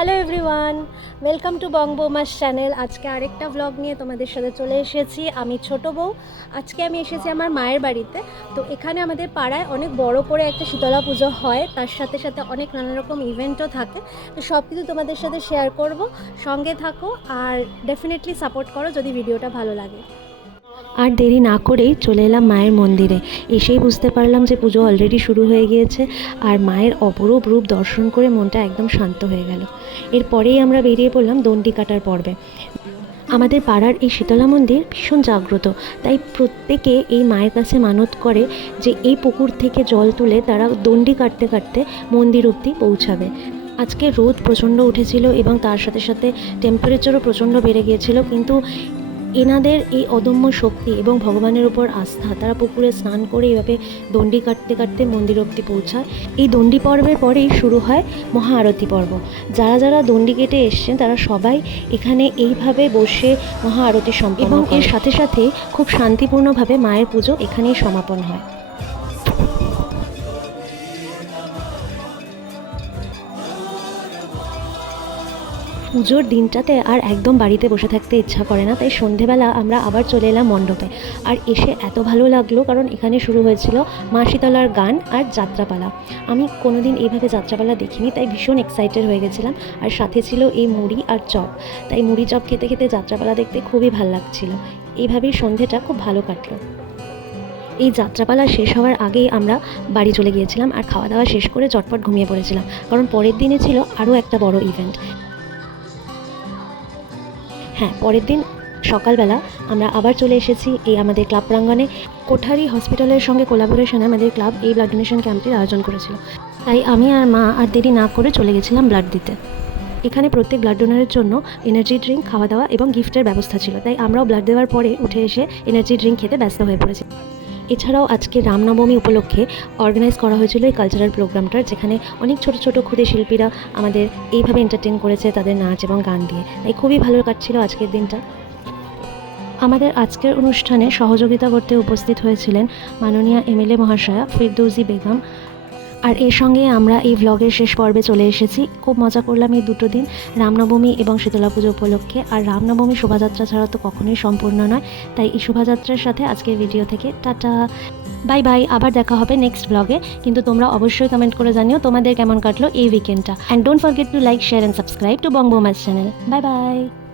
Hello everyone, welcome to Bong Bangabaumas channel. আজকে আরেকটা vlog নিয়ে তোমাদের সাথে চলে এসেছি। আমি ছোট বউ, আজকে আমি এসেছি আমার মায়ের বাড়িতে। তো এখানে আমাদের পাড়ায় অনেক বড় করে একটা শীতলা পুজো হয়, তার সাথে সাথে অনেক নানা রকম ইভেন্টও থাকে। তো সব কিছু তোমাদের সাথে শেয়ার করব, সঙ্গে থাকো আর ডেফিনেটলি সাপোর্ট করো যদি ভিডিওটা ভালো লাগে। আর দেরি না করেই চলে এলাম মায়ের মন্দিরে। এসেই বুঝতে পারলাম যে পুজো অলরেডি শুরু হয়ে গিয়েছে আর মায়ের অপরূপ রূপ দর্শন করে মনটা একদম শান্ত হয়ে গেল। এরপরেই আমরা বেরিয়ে পড়লাম দণ্ডি কাটার পর্বে। আমাদের পাড়ার এই শীতলা মন্দির ভীষণ জাগ্রত, তাই প্রত্যেকে এই মায়ের কাছে মানত করে যে এই পুকুর থেকে জল তুলে তারা দণ্ডি কাটতে কাটতে মন্দির অবধি পৌঁছাবে। আজকে রোদ প্রচণ্ড উঠেছিল এবং তার সাথে সাথে টেম্পারেচারও প্রচণ্ড বেড়ে গিয়েছিল, কিন্তু এনাদের এই অদম্য শক্তি এবং ভগবানের উপর আস্থা তারা পুকুরে স্নান করে এভাবে দণ্ডি কাটতে কাটতে মন্দির অব্দি পৌঁছায়। এই দণ্ডি পর্বের পরেই শুরু হয় মহা আরতি পর্ব। যারা যারা দণ্ডি কেটে এসছেন তারা সবাই এখানে এইভাবে বসে মহা আরতি সম্পন্ন এবং এর সাথে সাথে খুব শান্তিপূর্ণভাবে মায়ের পুজো এখানেই সমাপন হয়। পুজোর দিনটাতে আর একদম বাড়িতে বসে থাকতে ইচ্ছা করে না, তাই সন্ধেবেলা আমরা আবার চলে এলাম মণ্ডপে। আর এসে এত ভালো লাগল, কারণ এখানে শুরু হয়েছিল মা শীতলার গান আর যাত্রাপালা। আমি কোনোদিন এইভাবে যাত্রাপালা দেখিনি, তাই ভীষণ এক্সাইটেড হয়ে গেছিলাম। আর সাথে ছিল এই মুড়ি আর চপ। তাই মুড়ি, চপ খেতে খেতে যাত্রাপালা দেখতে খুবই ভালো লাগছিল। এইভাবেই সন্ধেটা খুব ভালো কাটলো। এই যাত্রাপালা শেষ হওয়ার আগেই আমরা বাড়ি চলে গিয়েছিলাম আর খাওয়া দাওয়া শেষ করে চটপট ঘুমিয়ে পড়েছিলাম, কারণ পরের দিনে ছিল আরও একটা বড় ইভেন্ট হ্যাঁ পরের দিন সকালবেলা আমরা আবার চলে এসেছি এই আমাদের ক্লাব প্রাঙ্গণে। কোঠারি হসপিটালের সঙ্গে কোলাবোরেশনে আমাদের ক্লাব এই ব্লাড ডোনেশন ক্যাম্পটির আয়োজন করেছিল। তাই আমি আর মা আর দেরি না করে চলে গেছিলাম ব্লাড দিতে। এখানে প্রত্যেক ব্লাড ডোনারের জন্য এনার্জি ড্রিঙ্ক খাওয়া দাওয়া এবং গিফটের ব্যবস্থা ছিল। তাই আমরাও ব্লাড দেওয়ার পরে উঠে এসে এনার্জি ড্রিঙ্ক খেতে ব্যস্ত হয়ে পড়েছি। এছাড়াও আজকে রামনবমী উপলক্ষে অর্গানাইজ করা হয়েছিল এই কালচারাল প্রোগ্রামটার যেখানে অনেক ছোট ছোট ক্ষুদে শিল্পীরা আমাদের এইভাবে এন্টারটেন করেছে তাদের নাচ এবং গান দিয়ে। তাই খুবই ভালো কাটছিল আজকের দিনটা। আমাদের আজকের অনুষ্ঠানে সহযোগিতা করতে উপস্থিত হয়েছিলেন মাননীয় এমএলএ মহাশয়া ফিরদৌজি বেগম। আর এর সঙ্গে আমরা এই ভ্লগের শেষ পর্বে চলে এসেছি। খুব মজা করলাম এই দুটো দিন, রামনবমী এবং শীতলা পুজো উপলক্ষে। আর রামনবমী শোভাযাত্রা ছাড়া তো কখনোই সম্পূর্ণ নয়। তাই এই শোভাযাত্রার সাথে আজকের ভিডিও থেকে টাটা। বাই বাই, আবার দেখা হবে নেক্সট ব্লগে কিন্তু তোমরা অবশ্যই কমেন্ট করে জানিও তোমাদের কেমন কাটলো এই উইকেন্ডটা and don't forget to like share and subscribe to Bangamas channel bye bye.